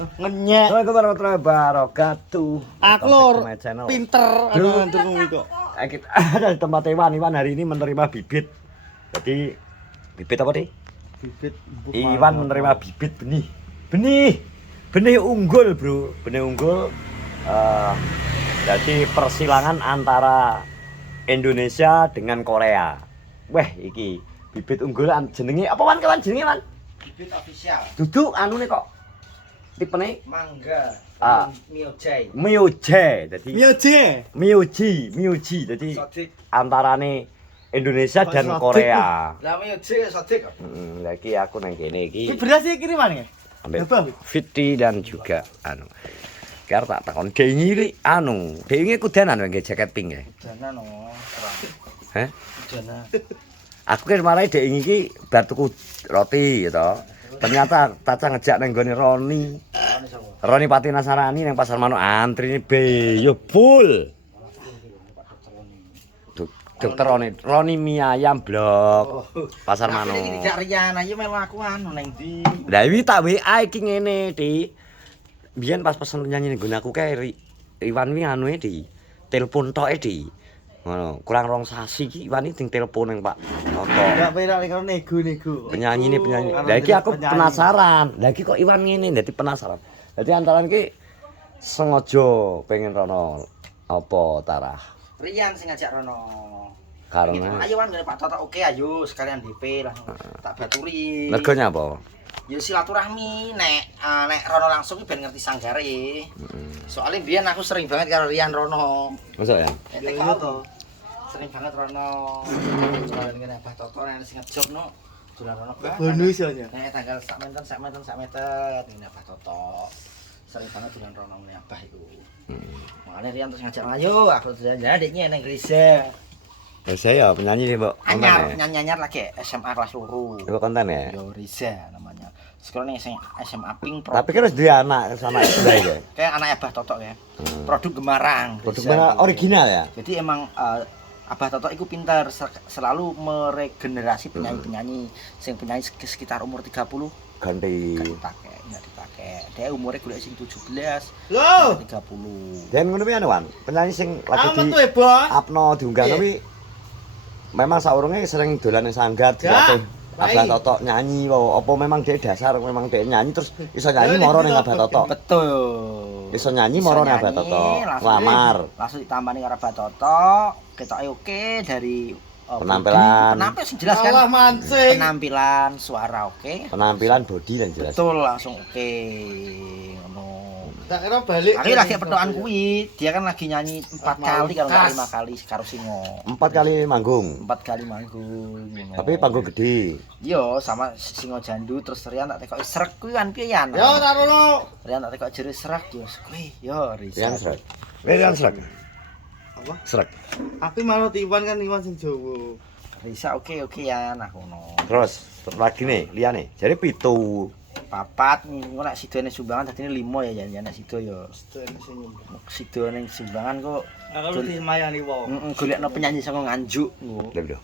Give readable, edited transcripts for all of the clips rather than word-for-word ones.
Ngenyek. Assalamualaikum warahmatullahi wabarakatuh. Aku lur pinter ngatur kok. Kita ada di tempat Iwan hari ini menerima bibit. Jadi bibit apa nih? Bibit Iwan menerima bibit benih unggul, Bro. Benih unggul. Jadi persilangan antara Indonesia dengan Korea. Wah, iki bibit unggulan jenenge apa wan kawan jenenge wan? Bibit official. Duduk anu nih kok. Tipene Mangga. Miojai. Miojai. Jadi Miuji. Jadi Sodik. antarane Indonesia dan Korea. Lah Miojai sodik. Lah iki aku nang kene iki. Iki beras iki kiriman ya? Ambil Fitri dan juga anu. Kar tak takon dengi anu, dengi kudanan ngge jaket pink ya. Jana no. Heh? Jana. Aku kan marai dengi iki bar tuku roti gitu. Ternyata Taca ngejak nang gone Roni. Roni Pati Nasarani nang Pasar Manuk antrine be yo full. Dokter Roni mie ayam blok. Pasar Manuk. Iki tidak Rian ayo melu aku anu nang ndi. Lah iki tak WA iki ngene, Di. Biyen pas pesen nyanyi ning aku kae Iwan wi anu di telepon toke di. Ngono, kurang rong sasi iki Iwan iki telepon nang Pak Noto. Enggak penak karo nego. Penyanyi. Lah iki aku penasaran. Lah iki kok Iwan ngene dadi penasaran. Dadi antaran iki sengaja pengen rono apa tarah. Rian sing ngajak rono. Karena Ayo wan Pak Toto oke ayo sekalian DP langsung tak baturi. Legone apa? Ya silaturahmi nek Rono langsung ki ben ngerti sanggare. Soalnya biyen aku sering banget karo Rian Rono. Masuk ya? Iya to. Sering banget Rono. Soalnya ngene Abah Toto nek sing ngejob no. Dolan Rono. Bonus ya. Nek tanggal sak meter ngene Abah Toto. Sering banget dolan Rono ngene Abah iku. Makane Rian terus ngajak ayo aku jalan-jalan adiknya nang Grisel. Ya saya penyanyi nih, Mbok. Anyar, nyanyi-anyar lagi SMA kelas luru. Itu konten ya? Yo Riza namanya. Sekarang nih SMA Pink Pro. Tapi kan harus dia anak sana Sendai ya. Kayak anak Abah Toto ya. Produk Gemarang. Produk Riza. mana original ya? Jadi emang Abah Toto itu pintar selalu meregenerasi penyanyi-penyanyi sing penyanyi sekitar umur 30 Ganti. enggak dipakai. Dia umurnya golek sing 17, Loh, 30. Dan ngono piye wan? Penyanyi sing lagi amat di tuh bos. Apno diunggah kuwi memang saurunge sering dolan ning sanggar dilatih Abah Toto nyanyi apa memang dia dasar memang dia nyanyi terus iso nyanyi moro ning Abah Toto. Betul. Iso nyanyi moro ning Abah Toto. Lamar. Langsung ditambani karo Abah Toto, ketoke oke dari Penampilan. Penampilan sing jelas kan. Allah mancing. Penampilan, suara oke. Penampilan body dan jelas. Betul langsung oke. Ngono. Tak kira balik. Aku lagi perdoaan kuwi, dia kan lagi nyanyi 4 kali kalau enggak 5 kali karo Singo. 4 kali manggung. 4 kali manggung. ngono. Tapi panggung gede. Yo sama Singo Jandu terus Rian tak tekoki srek kuwi kan piye Yan? Yo tarono. Rian tak tekoki jere srek yo kuwi yo Rian Risa. Srek. Rian Srek. Apa? Srek. Aku manut Iwan kan Iwan sing Jawa. Risa oke ya nah ngono. Terus lagi nih liyane. Jadi 7. Papat engko nek sidone sumbangan dadine 5 ya jan nek sido ya. Sidone sumbangan kok Aku mesti mayani wong. golekno penyanyi saka Nganjuk ngono. Lho.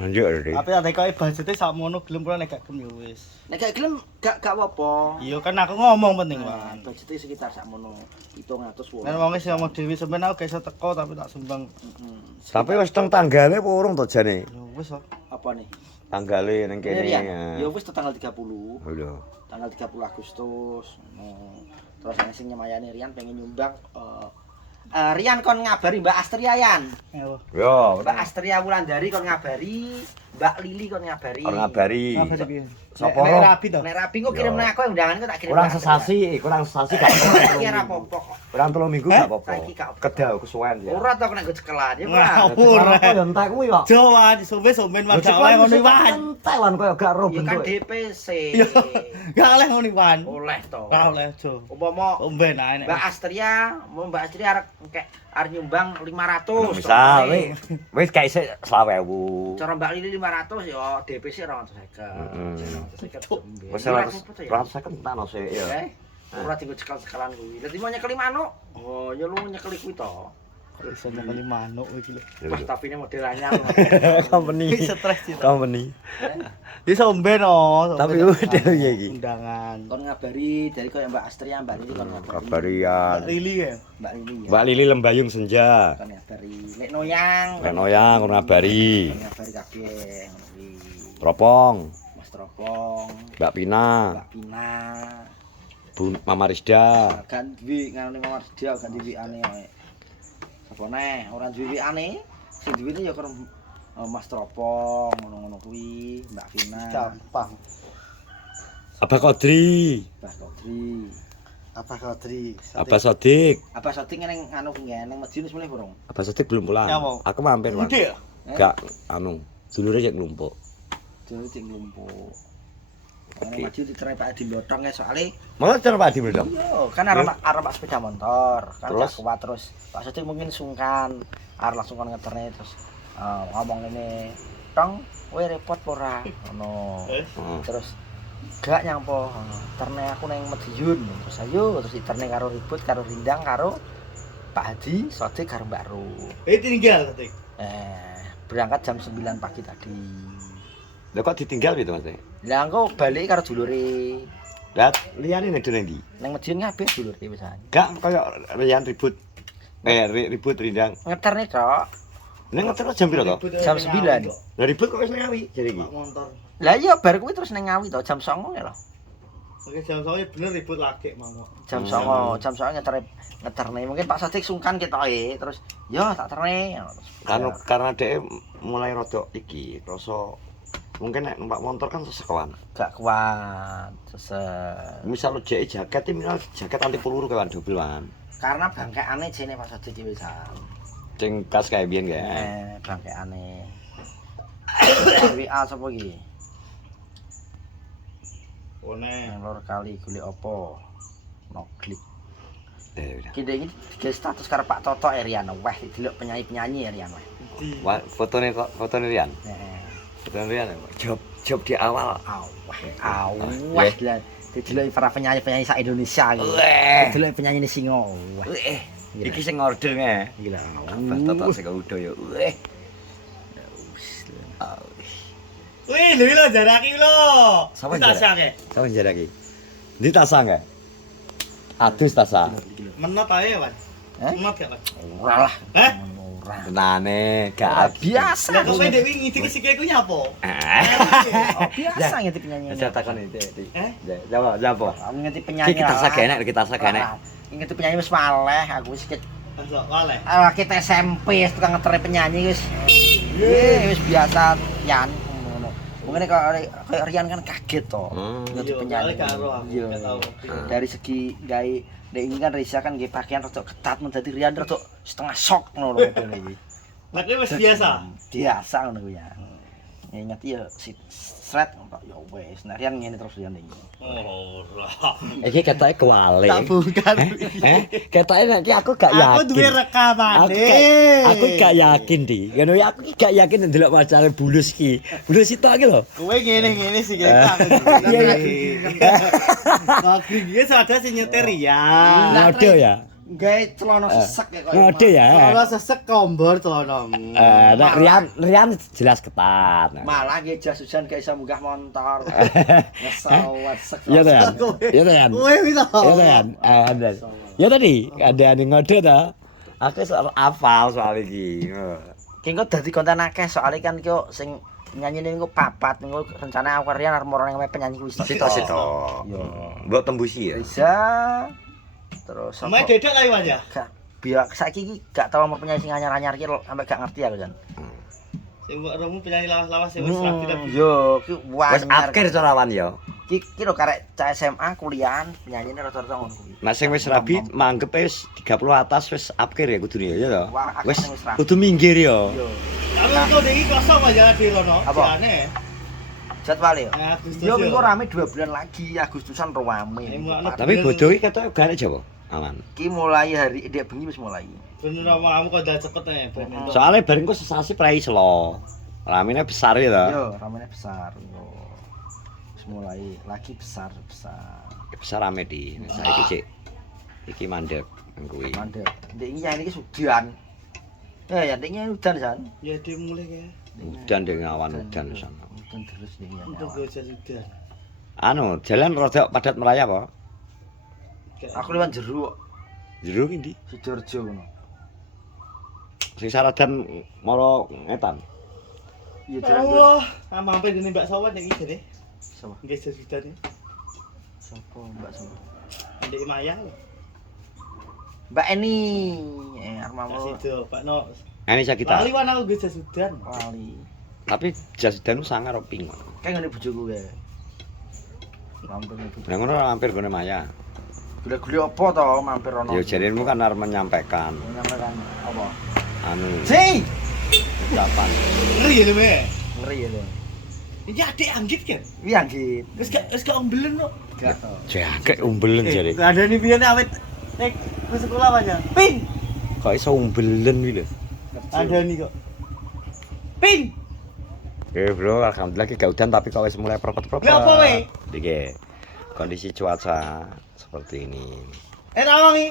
Lanjut Ri. Tapi tak kok budgete sakmono gelem ora nek gak gelem ya wis. Nek gak gelem gak apa-apa. Iya kan aku ngomong penting Wan. Budgete sekitar sakmono 700 wong. Nek wong sing ngomong dhewe sampeyan aku gak iso teko tapi tak sumbang. Tapi wis teng tanggale apa urung to jane? Ya wis kok. Apa nih? Tanggale ning kene Rian. ya. Ya wis tanggal 30. Lho. Tanggal 30 Agustus. Terus yang sing nyemayani Rian pengen nyumbang Rian kon ngabari Mbak Astria Yan. Yo. Yo, Mbak Astria Wulandari kon ngabari, Mbak Lili kon ngabari. orang ngabari. Apa piye? Sapa Nek ro? rapi to. Nek rapi kok kirim nek aku undangan kok tak kirim. Kurang sesasi gak apa-apa. Iki ora apa-apa kok. Kurang 3 minggu gak apa-apa. Saiki gak apa-apa. Kedah kesuwen ya. Ora to nek go cekelan ya, Wah, Pak. ora. Apa ya entek kuwi kok. Jawan, somben Wan gak oleh ngono Wan. Entek wan koyo gak ro Ya kan bentuk. DPC. Iya. Gak oleh ngono Wan. Oleh to. Gak oleh Jo. Umpama Somben ae nek. Mbak Astria, mau Mbak Astria arep nyumbang 500. Misal contohnya. wis gak isih 20.000. Cara Mbak Lili 500 ya DPC 250. Wis 150 tak no sik ya. Ora tinggal cekal-cekalan kuwi. Lah mau nyekel manuk. Oh, ya lu nyekel kuwi to. Iso nyekeli manuk iki lho. Wah, tapi ini model anyar. Company. Stres sih. Company. Di somben oh. Tapi udah ya iki. Undangan. Kon ngabari dari koyo Mbak Astria, Mbak Lili kon ngabari. Kabarian. Rili ya. Mbak Lili ya. Mbak Lili Lembayung Senja. Kon ngabari. Lek Noyang. Ren Oyang kon ngabari. Kon ngabari kabeh ngono kuwi. Tropong, Mas Tropong, Mbak Pina, Mbak Pina. Bu Mama Rizda. Kan duwi ngene Mawar dia kan duwi ane wae. Sapa neh ora duwi ane. Sing duwine ya karo Mas Tropong ngono-ngono kuwi, Mbak Vina. Gampang. Abah Kodri, Mbak Kodri. Apa Kodri? Abah Sodik. Apa syuting ning anu ning Medion wis mulai burung? Abah Sodik belum pulang. Ya, Bang. Aku mampir, Bang. Udah. Enggak anu, dulure cek nglumpuk. Dulu cek ngumpul. Ning Medion diterai Pak Adi Lotong ya soalnya Malah cara Pak Adi Bledong. iya kan arep sepeda motor kan Terus? gak kuat terus Pak Syuting mungkin sungkan arep langsung kon ngeterne terus ngomong ini tong kowe repot ora ngono terus gak nyampo terne aku nang Medion terus ayo terus diterne karo ribut karo Rindang karo Pak Haji Sodik karo Mbak Ru Tinggal ketik. berangkat jam 9 pagi tadi Lah kok ditinggal gitu Mas? lah engko balik karo dulure Lah liyane nek ndi? nang Medion kabeh dulure pisan Enggak koyo liyan ribut. Ribut rindang. ngeterne tok Nek ngeter jam piro to? Jam 9. Lah ribut kok wis ngawi jare iki. Pak motor. Lah iya bar kuwi terus ning Ngawi to jam 09.00 ya lho. Oke jam 9 bener ribut lagi mau. Jam 09.00 ngeterne mungkin Pak Sodik sungkan ketoke terus yo tak terne. Karena dhek mulai rodok iki, rasa mungkin nek numpak motor kan sesekoan. Gak kuat. Sesek. Misal jeke jaket minimal jaket anti peluru kawan double wan. Karena bangkeane jene Pak Sodik iki pisan. Sing kas kae biyen kae. Bangkeane. WA sapa iki? One. Yang lor kali golek apa? Noklik. Udah. Ki iki digawe status karo Pak Toto Erian. Wah, delok penyanyi-penyanyi Erian wah. Wah, fotone Rian. Heeh. Fotone Rian. Job di awal. Wah, didelok para penyanyi-penyanyi sak Indonesia iki. Didelok penyanyi Singo. Wah. Iki sing order nge. Gila. Toto sing udo ya. Wih, lho lho jaraki lho. Sama Tasake. Sama jaraki. Di tasa nge. Adus tasa. Menot ae, Pak. Menot gak, Pak? Ora lah. Heh? Ora. Tenane Ora gak biasa. Lah kok dhewe ngiti sikilku nyapo? Biasa ngeti penyanyi. Saya takon iki. Eh? Jawab. Kamu ngeti penyanyi. Iki tasa genek, iki tasa genek. Ngeti penyanyi wis waleh, aku wis Masuk waleh. kita SMP wis tukang ngeteri penyanyi wis. Wis biasa Yan ngono. Mungkin kayak Rian kan kaget to. Ngeti penyanyi. Iya. Dari segi gawe nek ini kan Risa kan nggih pakaian rada ketat men dadi Rian rada setengah sok ngono lho iki. Lah kuwi wis biasa. Biasa ngono kuwi ya. Ingat ya sret ya wis nek Rian ngene terus Rian iki. Ora. Iki ketoke kewale. Tak bukan. Ketoke nek aku gak yakin. Aku duwe rekamane. Aku gak yakin di. Ngono ya aku gak yakin ndelok macare bulus ki. Bulus itu iki lho. Kowe ngene sikilku aku. Iya. Lagi iki ada sing nyetir ya. Ngode ya. Gawe celana sesek ya kok. Ngode ya. Kalau sesek kombor celanamu. Nek Rian jelas ketat. Malah nggih jas hujan gak iso munggah motor. Ngesawat sek. Iya to ya. Iya to ya. Kowe wis to. Iya to ya. Ya tadi ada ning ngode to. Aku hafal soal iki. Ki engko dadi konten akeh soalnya kan kyo sing nyanyi niku papat niku rencana aku Rian arep marang penyanyi kuwi. Sito. Yo. Mbok tembusi ya. Risa terus Sampai dedek lah Iwan ya. Gak biar saiki iki gak tau nomor penyanyi sing anyar-anyar iki sampe gak ngerti aku Jan. Sing mbok romu penyanyi lawas-lawas sing wis rapi tapi. Yo ki Wis akhir corawan ya. Ki lho karek cah SMA kuliahan penyanyine rata-rata ngono kuwi. Nek sing wis rabi manggep wis 30 atas wis akhir ya kudune ya to. Wah, aku Wis sing wis rabi. kudu minggir ya. Yo. Tapi untuk iki kosong aja di rono. Apa? Jane. Jadwal yo. Agustus. Yo minggu rame 2 bulan lagi Agustusan rame. Tapi bodoh iki ketoke gak Jawa. Aman. Ki mulai hari dek bengi wis mulai. Bener kamu kok udah cepet ya. Soalnya bareng kok sesasi play slow. Ramine besar ya to. Yo, ramene besar yo. Wis mulai lagi besar. Besar rame di. Saiki cek. Iki mandek kuwi. Mandek. Ndek iki nyanyi iki sudan. Ya ndeknya udan San. Ya dimulai kayak. Udan dengan awan udan sana. Dan terus nih ya. Untuk gajah sudah. Anu, jalan rada padat meraya apa? Aku lewat jeruk Jero ndi? Sidoarjo ngono. Sing saradan mara ngetan. Iya jalan. Allah, mampir gini Mbak Sawan yang iki deh. Sama. Gajah sudah nih. Sopo Mbak sama. Ndek Maya lho. Mbak Eni, armamu Sido, Pak No. Ini kita. Lali wan aku gajah sudan. wali. Tapi jasidan sangar ping. Kayak ngene bojoku kae. Mampir nih. Lah ngono hampir gone Maya. Gula-gula apa to mampir ono? Ya jarimu kan arep menyampaikan Menyampaikan apa? anu Si, ucapan. Ngeri ya lho, Me. ngeri ya lho. Iki adik anggit kan? Wi anggit. Wis gak ombelen kok. Gak to. Jagek umbelen jare. Ada nih biyen awet nek ke sekolah banyak. Pin. Kok iso umbelen iki lho. Ada nih kok. Pin. Bro, alhamdulillah ki gak udan tapi kok wis mulai propet-propet. Lah apa we? Iki kondisi cuaca seperti ini. Rawang iki.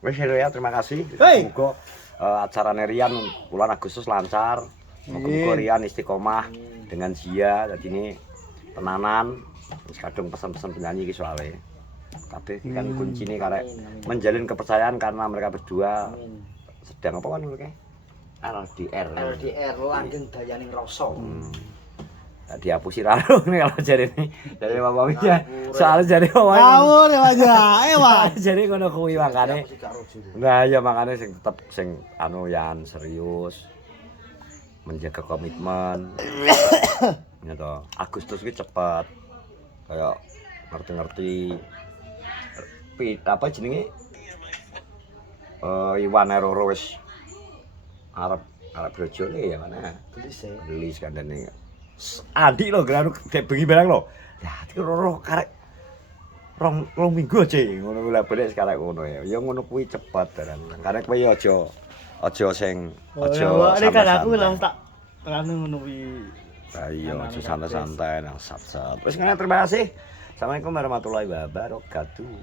Wes ya, terima kasih. Hei. Semoga acarane Rian bulan Agustus lancar. Semoga Rian istiqomah dengan Zia. Jadi ini tenanan. Wis kadung pesan-pesan penyanyi iki soalnya. Kabeh iki kan kuncine karek menjalin kepercayaan karena mereka berdua sedang apa kan mereka? LDR. LDR langgeng dayaning rasa. Tak dihapusi raro nih kalau jari ini dari Bapak ya. Soalnya jari Bapak. Ngawur ya aja. Ewan. Jari ngono kuwi makane. Nah ya makane sing tetep sing anu yan serius. Menjaga komitmen. Ya toh, Agustus ki cepet. Kayak ngerti-ngerti apa jenenge? Iwan Roro wis arep brojole ya mana? Gelis kandhane. Adik lho gran gek bengi barang lho. Ya iki Roro karek rong minggu aja ngono lah balik sekarang ngono ya. Ya ngono kuwi cepet tenan. Karek kowe aja sing aja. Nek kan aku lah tak anu ngono kuwi. Ayo aja santai-santai nang sat-sat. Wis ngene terima kasih. Assalamualaikum warahmatullahi wabarakatuh.